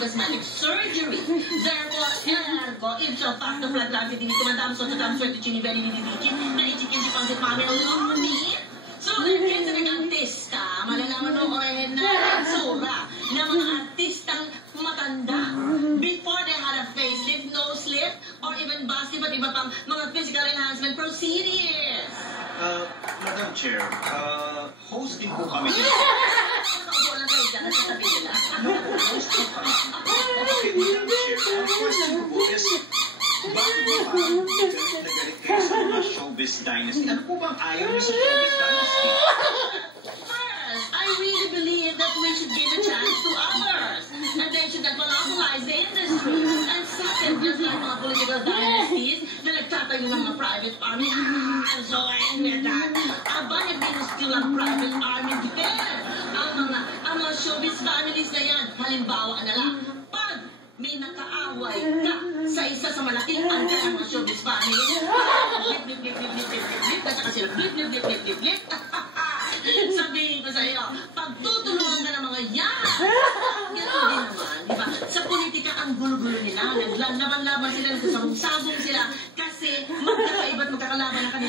cosmetic surgery. Therefore, ergo, ipso facto flagrante dito madam sa tatang swerte beni di na ichikin si pangsit mami o loni. So, kinsa nag-artista, malalaman mo orin na sura na mga artistang matanda. Before they had a facelift, nose lift, or even bust lift at iba pang mga physical enhancement procedures. Madam Chair, hosting po kami. Nakaupo lang kayo dyan at katabi nila. Okay, Madam Chair, ang question ko po is, bakit po parang galit na galit kayo sa mga showbiz dynasty? Ano po bang ayaw niyo sa showbiz dynasty? First, I really believe that we should give a chance to others. And they should not monopolize the industry. And second, just like mga political dynasties na nagtatayo ng mga private army, and so I admit that. Aba, nagbinos still ang private army din. Ang mga showbiz families na yan, halimbawa na lang, pag may nakaaway ka sa isa sa malaking angka ng mga showbiz family, blip, blip, blip, blip, blip, blip, blip, blip, at saka sila blip, blip, blip, blip, blip, blip. Sabihin ko sa iyo, pagtutulungan ka ng mga yan. Ganun din naman, di ba? Sa politika, ang gulo-gulo nila. Naglaban-laban sila, nagsasabong-sabong sila kasi magkakaiba't magkakalaban ang kanila.